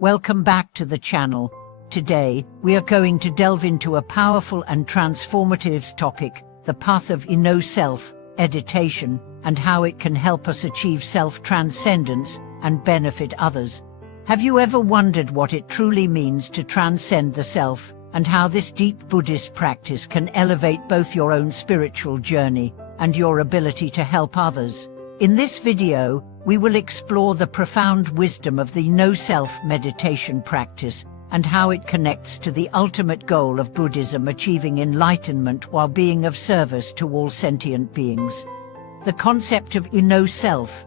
Welcome back to the channel. Today, we are going to delve into a powerful and transformative topic, the path of inner self, meditation, and how it can help us achieve self-transcendence and benefit others. Have you ever wondered what it truly means to transcend the self, and how this deep Buddhist practice can elevate both your own spiritual journey and your ability to help others? In this video, we will explore the profound wisdom of the no-self meditation practice and how it connects to the ultimate goal of Buddhism, achieving enlightenment while being of service to all sentient beings. The concept of inner self,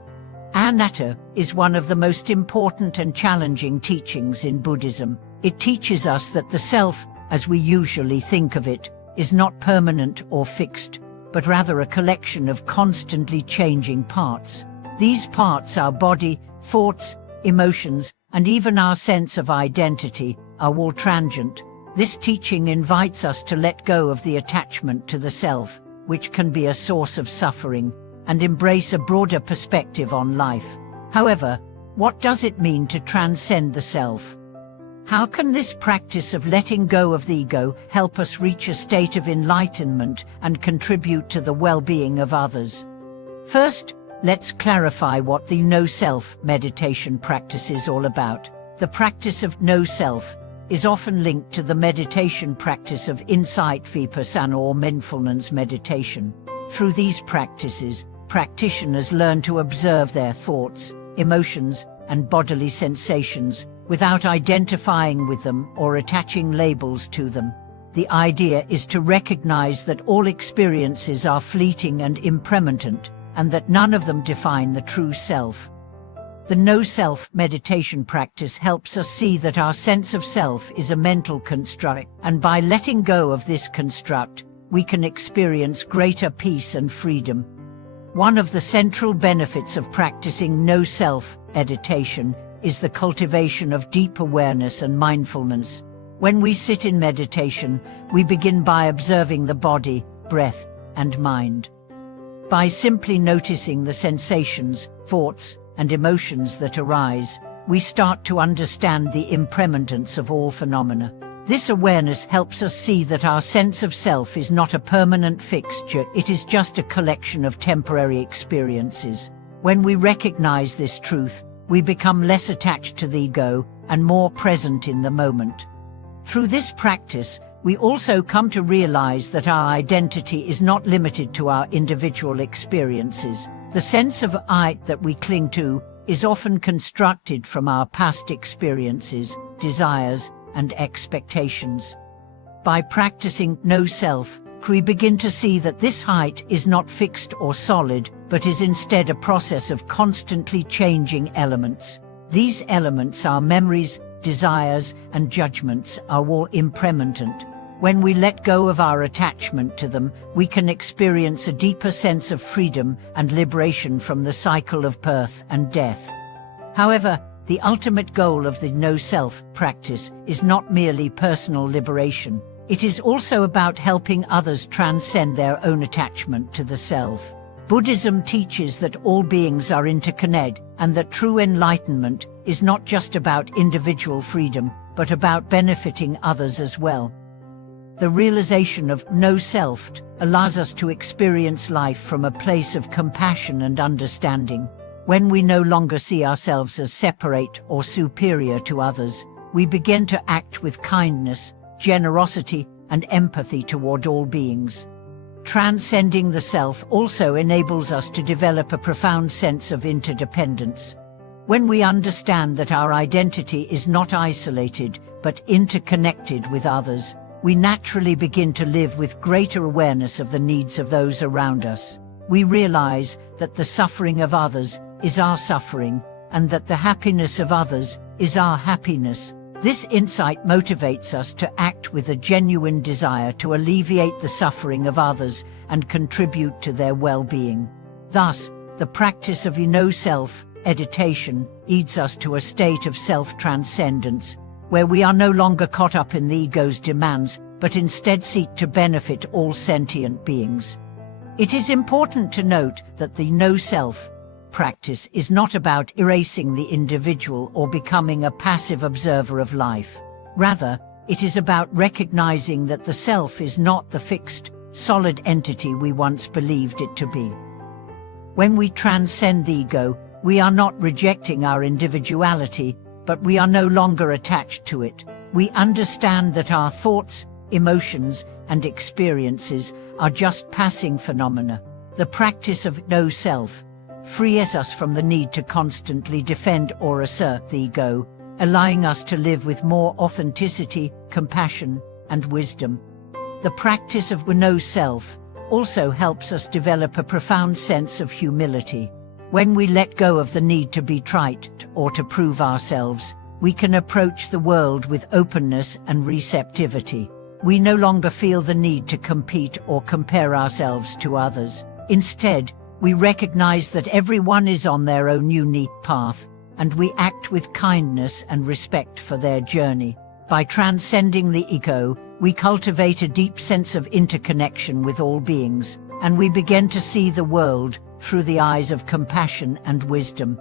anatta, is one of the most important and challenging teachings in Buddhism. It teaches us that the self, as we usually think of it, is not permanent or fixed, but rather a collection of constantly changing parts. These parts, our body, thoughts, emotions, and even our sense of identity, are all transient. This teaching invites us to let go of the attachment to the self, which can be a source of suffering, and embrace a broader perspective on life. However, what does it mean to transcend the self? How can this practice of letting go of the ego help us reach a state of enlightenment and contribute to the well-being of others? First, let's clarify what the no-self meditation practice is all about. The practice of no-self is often linked to the meditation practice of insight vipassana or mindfulness meditation. Through these practices, practitioners learn to observe their thoughts, emotions, and bodily sensations without identifying with them or attaching labels to them. The idea is to recognize that all experiences are fleeting and impermanent, and that none of them define the true self. The no-self meditation practice helps us see that our sense of self is a mental construct, and by letting go of this construct, we can experience greater peace and freedom. One of the central benefits of practicing no-self meditation is the cultivation of deep awareness and mindfulness. When we sit in meditation, we begin by observing the body, breath, and mind. By simply noticing the sensations, thoughts, and emotions that arise, we start to understand the impermanence of all phenomena. This awareness helps us see that our sense of self is not a permanent fixture, it is just a collection of temporary experiences. When we recognize this truth, we become less attached to the ego and more present in the moment. Through this practice, we also come to realize that our identity is not limited to our individual experiences. The sense of I that we cling to is often constructed from our past experiences, desires, and expectations. By practicing no-self, we begin to see that this height is not fixed or solid, but is instead a process of constantly changing elements. These elements, our memories, desires, and judgments, are all impermanent. When we let go of our attachment to them, we can experience a deeper sense of freedom and liberation from the cycle of birth and death. However, the ultimate goal of the no-self practice is not merely personal liberation. It is also about helping others transcend their own attachment to the self. Buddhism teaches that all beings are interconnected, and that true enlightenment is not just about individual freedom, but about benefiting others as well. The realization of no-self allows us to experience life from a place of compassion and understanding. When we no longer see ourselves as separate or superior to others, we begin to act with kindness, generosity, and empathy toward all beings. Transcending the self also enables us to develop a profound sense of interdependence. When we understand that our identity is not isolated, but interconnected with others, we naturally begin to live with greater awareness of the needs of those around us. We realize that the suffering of others is our suffering, and that the happiness of others is our happiness. This insight motivates us to act with a genuine desire to alleviate the suffering of others and contribute to their well-being. Thus, the practice of no-self meditation leads us to a state of self-transcendence, where we are no longer caught up in the ego's demands, but instead seek to benefit all sentient beings. It is important to note that the no-self practice is not about erasing the individual or becoming a passive observer of life. Rather, it is about recognizing that the self is not the fixed, solid entity we once believed it to be. When we transcend the ego, we are not rejecting our individuality, but we are no longer attached to it. We understand that our thoughts, emotions, and experiences are just passing phenomena. The practice of no-self frees us from the need to constantly defend or assert the ego, allowing us to live with more authenticity, compassion, and wisdom. The practice of no-self also helps us develop a profound sense of humility. When we let go of the need to be trite or to prove ourselves, we can approach the world with openness and receptivity. We no longer feel the need to compete or compare ourselves to others. Instead, we recognize that everyone is on their own unique path, and we act with kindness and respect for their journey. By transcending the ego, we cultivate a deep sense of interconnection with all beings, and we begin to see the world through the eyes of compassion and wisdom.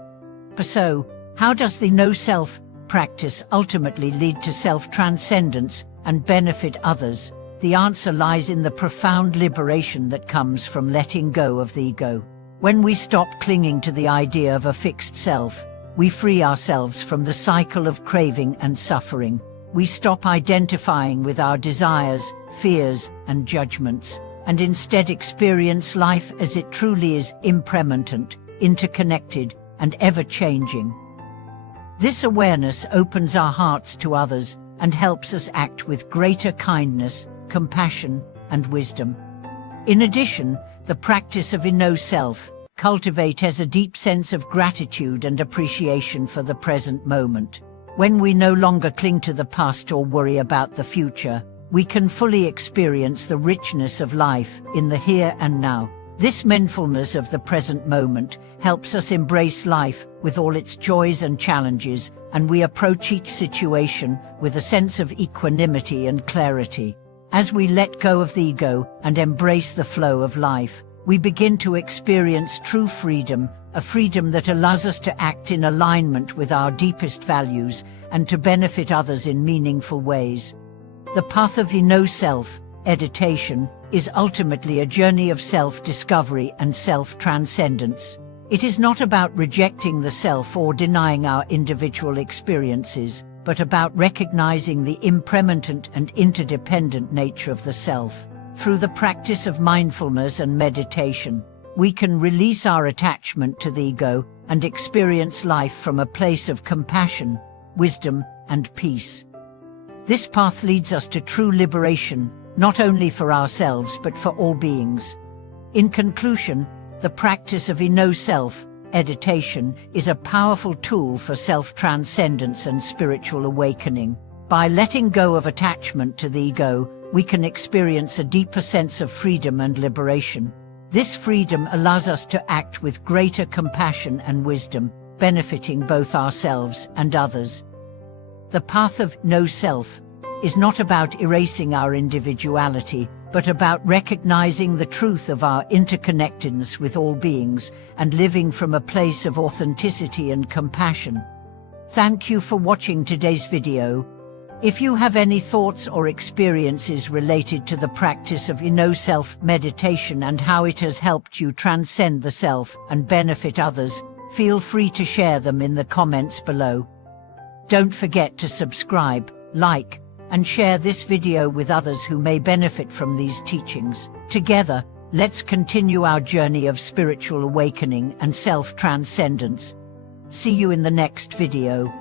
So, how does the no-self practice ultimately lead to self-transcendence and benefit others? The answer lies in the profound liberation that comes from letting go of the ego. When we stop clinging to the idea of a fixed self, we free ourselves from the cycle of craving and suffering. We stop identifying with our desires, fears, and judgments, and instead experience life as it truly is: impermanent, interconnected, and ever-changing. This awareness opens our hearts to others and helps us act with greater kindness, compassion, and wisdom. In addition, the practice of no-self cultivates a deep sense of gratitude and appreciation for the present moment. When we no longer cling to the past or worry about the future, we can fully experience the richness of life in the here and now. This mindfulness of the present moment helps us embrace life with all its joys and challenges, and we approach each situation with a sense of equanimity and clarity. As we let go of the ego and embrace the flow of life, we begin to experience true freedom, a freedom that allows us to act in alignment with our deepest values and to benefit others in meaningful ways. The path of the no-self, meditation, is ultimately a journey of self-discovery and self-transcendence. It is not about rejecting the self or denying our individual experiences, but about recognizing the impermanent and interdependent nature of the self. Through the practice of mindfulness and meditation, we can release our attachment to the ego and experience life from a place of compassion, wisdom, and peace. This path leads us to true liberation, not only for ourselves but for all beings. In conclusion, the practice of no-self, meditation, is a powerful tool for self-transcendence and spiritual awakening. By letting go of attachment to the ego, we can experience a deeper sense of freedom and liberation. This freedom allows us to act with greater compassion and wisdom, benefiting both ourselves and others. The path of no-self is not about erasing our individuality, but about recognizing the truth of our interconnectedness with all beings and living from a place of authenticity and compassion. Thank you for watching today's video. If you have any thoughts or experiences related to the practice of no-self meditation and how it has helped you transcend the self and benefit others, feel free to share them in the comments below. Don't forget to subscribe, like, and share this video with others who may benefit from these teachings. Together, let's continue our journey of spiritual awakening and self-transcendence. See you in the next video.